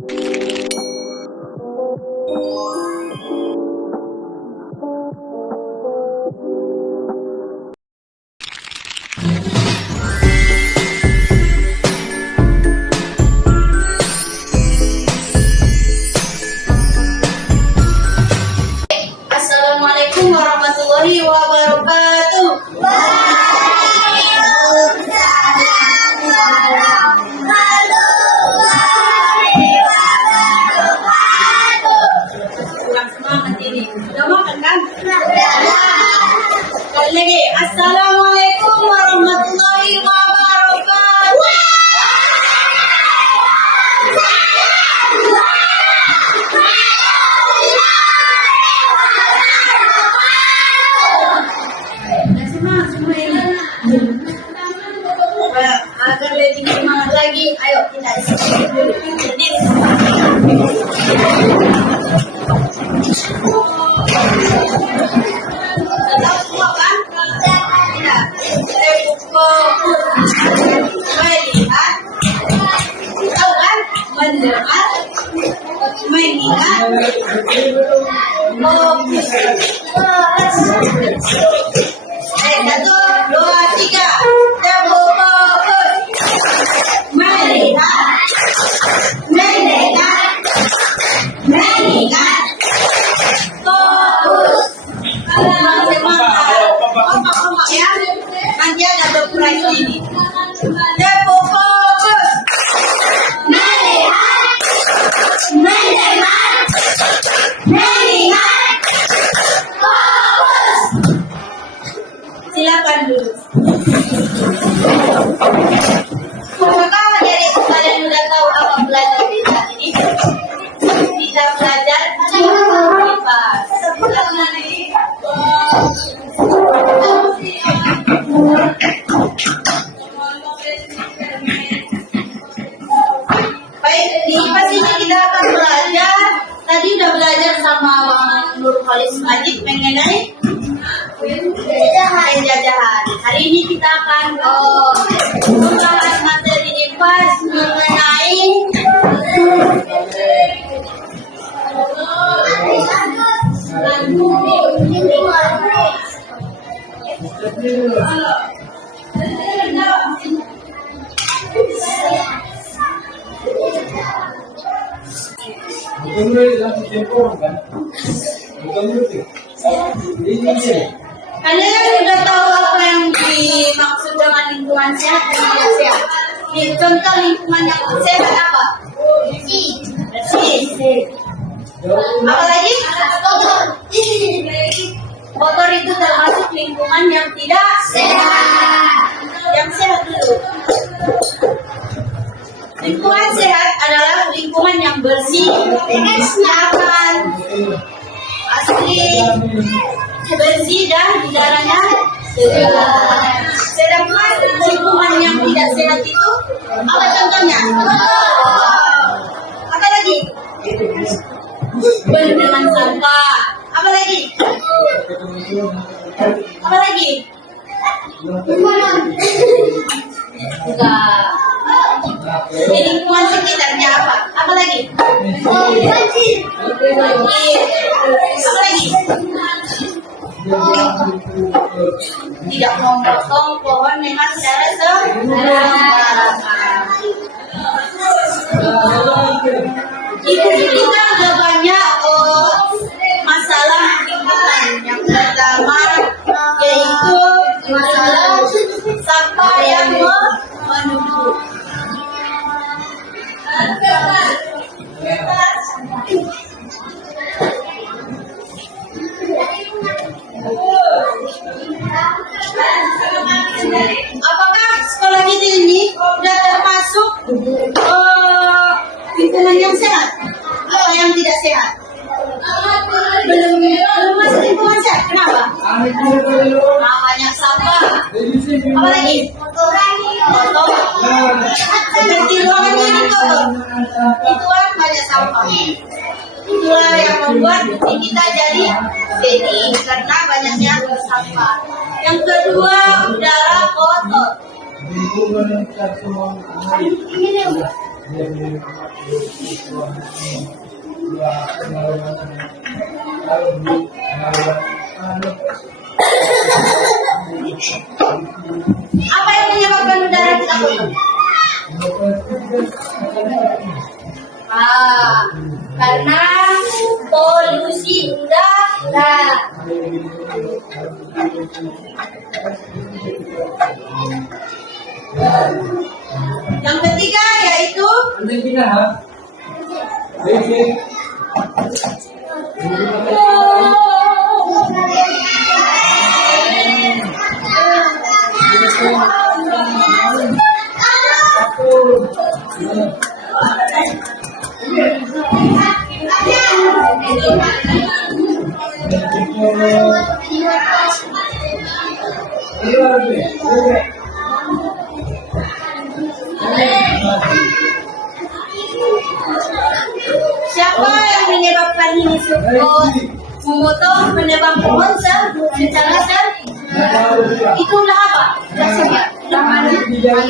Assalamualaikum warahmatullahi wabarakatuh. Kurang semangat ini. Udah makan kan? Sekali lagi. Assalamualaikum warahmatullahi wabarakatuh. Udah semangat semua ini. Agar lebih semangat lagi, ayo kita berdiri. Tahu semua kan? Tidak. Fokus. Melihat. Tahu kan? Mendengar. Mengingat. Fokus. 1, 2, 3. Tempo fokus. Melihat. Mendengar. Mengingat. Fokus. Kompak ya. Nanti ada surprise ini. Tempo fokus. Melihat. Mendengar. Mengingat. Fokus. Silakan dulu. Apakah dari kalian sudah tahu apa belajar di saat ini? Kita belajar kipas. Baik, di kipas ini kita akan belajar. Tadi udah belajar sama Bang Nurholis Majid mengenai penjajahan. Hari ini kita akan membahas materi IPAS mengenai kalian sudah tahu apa yang dimaksud dengan lingkungan sehat dan tidak sehat? Contoh lingkungan yang sehat apa? Bersih. Apa lagi? Kotor itu termasuk lingkungan yang tidak sehat. Yang sehat dulu. Lingkungan sehat adalah lingkungan yang bersih, nyaman, asri, bersih dan udaranya segar. Sedangkan lingkungan yang tidak sehat itu apa contohnya? Apa lagi? Penuh dengan sampah. Apa lagi? Apa lagi? Enggak. Di lingkungan sekitarnya apa? Apa lagi? Banjir. Apa lagi? Tidak memotong pohon memang secara sembarangan. Itu kita ada banyak masalah lingkungan. Yang pertama yaitu masalah sampah yang menumpuk. Apakah sekolah kita ini sudah termasuk lingkungan yang sehat atau yang tidak sehat? Belum masuk lingkungan sehat. Kenapa? Banyak sampah. Apa lagi? Kotor. Seperti ruangan ini kotor. Itu kan banyak sampah. Itulah yang membuat kita jadi sedih karena banyaknya sampah. Yang kedua, udara kotor. Apa yang menyebabkan udara kita kotor? Karena polusi udara. Yang ketiga yaitu siapa yang menyebabkan ini memotong menebang pohon secara itulah apa? Manusia.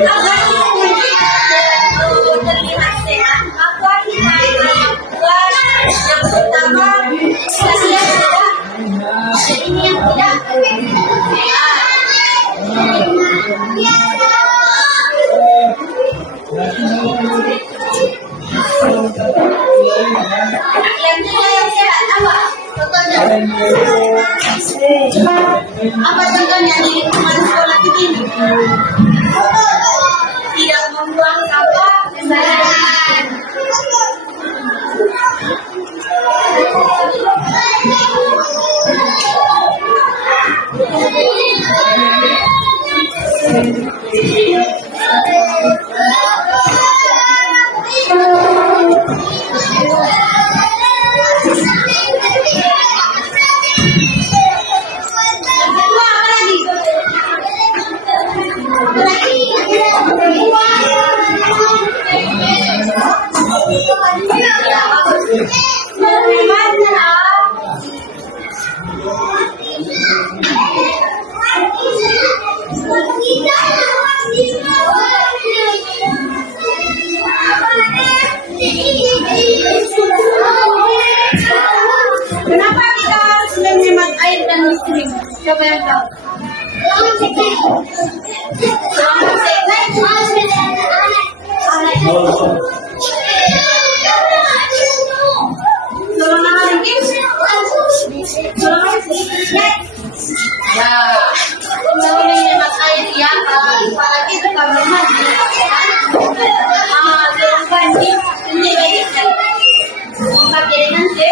Agar terlihat sehat, maka kita buat yang pertama ini yang tidak sehat. Yang sehat apa? Contohnya? Apa contohnya di lingkungan sekolah kita ini? Tidak membuang sampah sembarangan. Kenapa kita harus menghemat air dan listrik? Siapa yang tahu? Ya, kalau menghemat air ya, apalagi di kamar mandi, dorong banjir, ini baik sekali. Pakai nanti,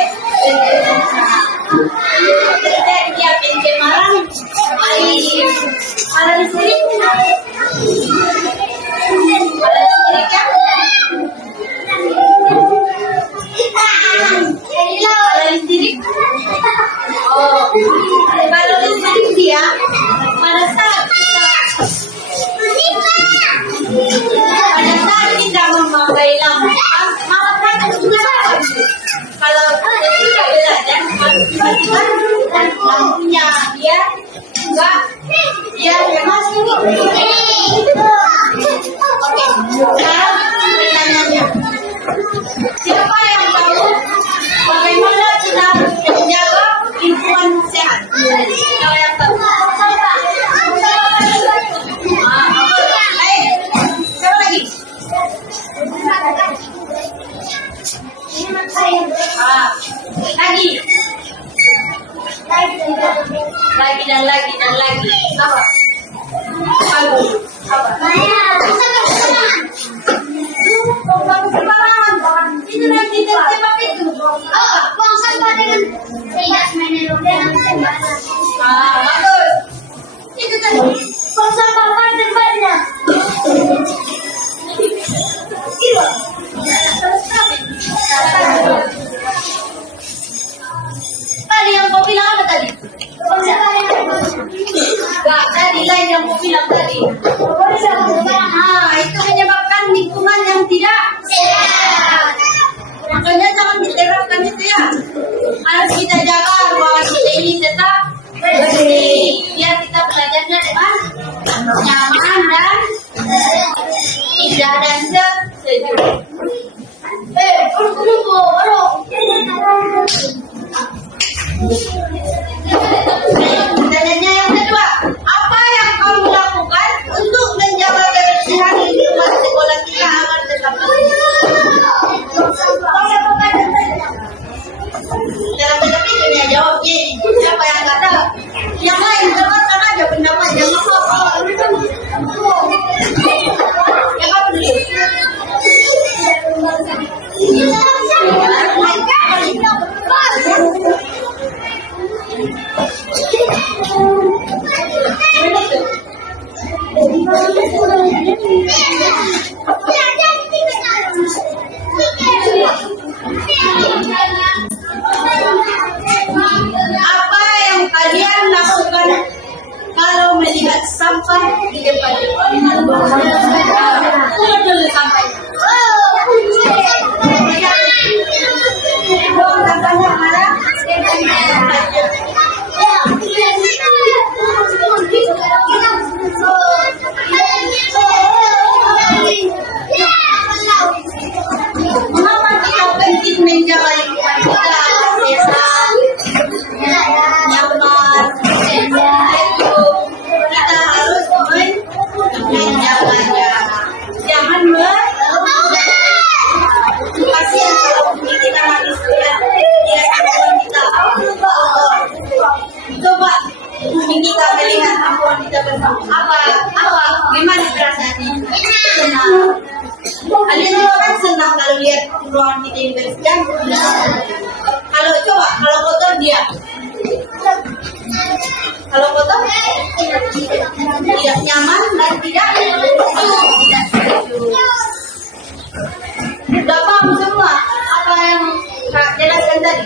dia pencemaran air, ada listrik, kalau listrik dia pada saat kita memakai lampu, malah kan sudah kalau tidak belajar tiba-tiba lampunya dia enggak dia lemas. Oke, sekarang pertanyaannya, siapa yang tahu bagaimana kita menjaga lingkungan sehat? Siapa yang tahu? Siapa lagi? Lagi dan lagi. Apa? Apa? Ini lagi tidak ada setuju. Pertanyaannya yang kedua, apa yang kamu lakukan untuk menjaga kebersihan lingkungan sekolah kita agar tetap bersih? Dalam tanda pikirnya jawab gini, siapa yang kata? Yang lain keluarkan aja pendapat yang apa? Yang apa dulu? Apa yang kalian lakukan kalau melihat sampah di depan? Tunggu dulu sampai. Mengapa kita penting menjaga lingkungan kita sehat, nyaman, itu kita harus menjaganya. Jangan kasihan kalau kita habis lihat dia handphone kita. Coba kita melihat handphone kita bersama apa gimana perasaannya? Senang. Kalian juga kan senang kalau lihat ruangan kita yang bersih. Kalau kotor dia. Kalau kotor tidak nyaman dan tidak sudah paham semua apa yang Kak jelaskan tadi?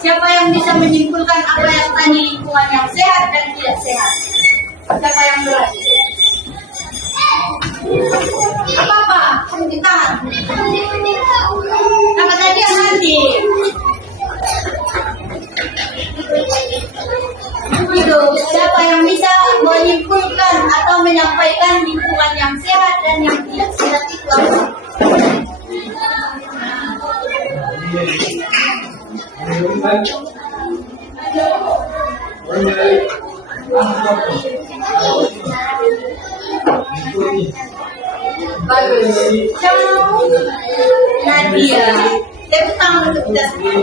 Siapa yang bisa menyimpulkan apa yang tadi lingkungan yang sehat dan tidak sehat? Siapa yang berani? Apa? Di tangan. Apa tadi yang nanti? Itu siapa yang bisa menyimpulkan atau menyampaikan lingkungan yang sehat dan yang tidak sehat itu apa? Bagus. Nadia, tepuk tangan untuk kita semua.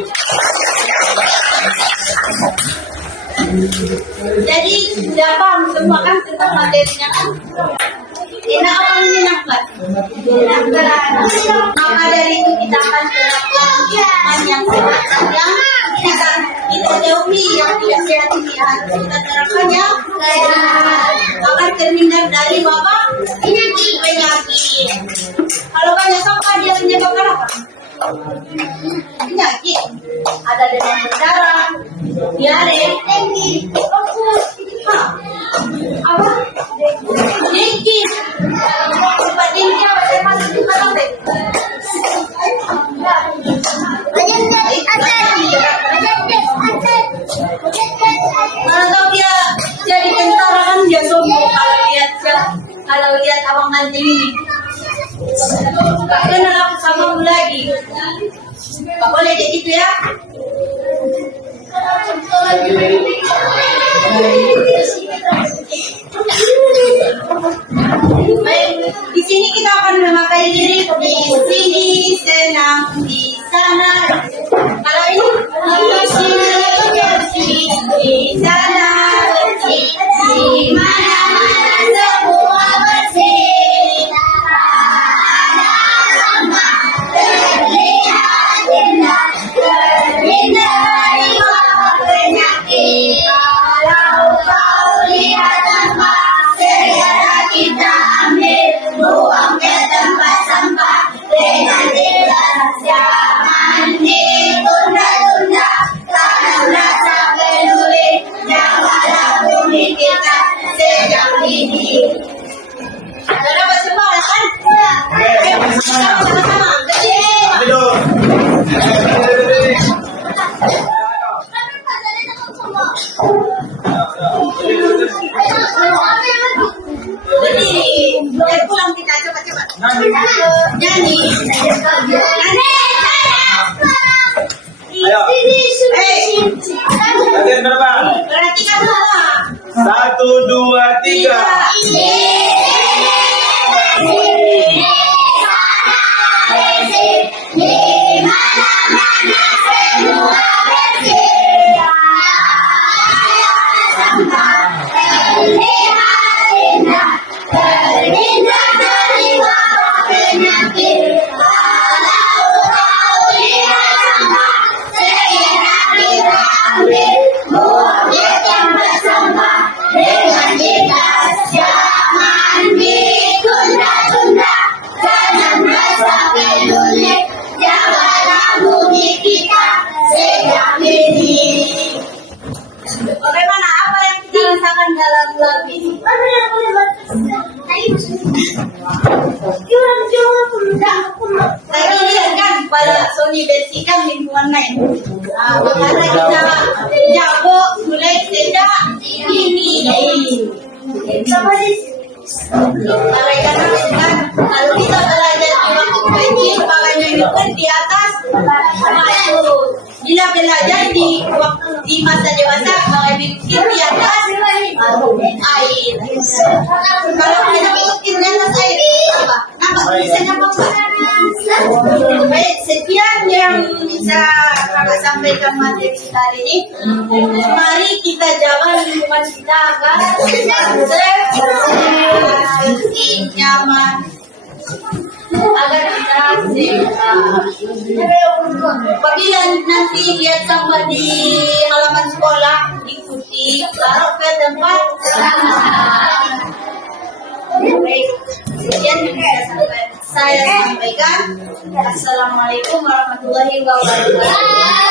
Jadi sudah paham semua kan tentang materinya kan? Enak apa menyenangkan? Maka dari itu kita akan terapkan yang sehat yang kita jauhi yang tidak sehat ini harus kita terapkan yang akan terhindar dari wabah penyakit. Kalau banyak sampah dia menyebabkan apa? Penyakit. Ada demam berdarah, diare, apa? Dengki. Cepat dengki apa? Saya masuk di mana? Kalau tahu dia jadi tentara kan dia sombong kalau lihat abang nanti ini. Tak kenal aku samamu lagi. Tak boleh kayak gitu ya. Baik, di sini kita akan memakai diri di sini senang di sana. Kalau ini di sana di mana-mana semua bersih. Ada sampah terlihat indah, terhindari penyakit. Kalau kau lihat sampah, segera kita ambil, buang ke tempat sampah dengan jelas. Jangan ditunda. Nyanyi. Ayo. Latihan terbang. Perhatikan semua. 1, 2, 3. Bagaimana apa yang kita rasakan dalam lagu ini? Tadi lihat kan pada Sony Betsy kan lingkungan lain. Bagaimana kita jago mulai sejak ini. Mereka kan kalau kita belajar di waktu kecil, makanya itu kan di atas masuk. Bila belajar di waktu di masa dewasa, makanya bikin di atas air. Kalau kita bikin di atas air, apa? Bisa nampak Pak? Baik, sekian yang bisa kakak sampaikan materi kita hari ini. Mari kita jaga lingkungan kita agar bersih, nyaman, agar kita sehat. Apabila nanti lihat sampah di halaman sekolah, ikuti, taruh ke tempat. Baik, sekian yang saya sampaikan. Assalamualaikum warahmatullahi wabarakatuh.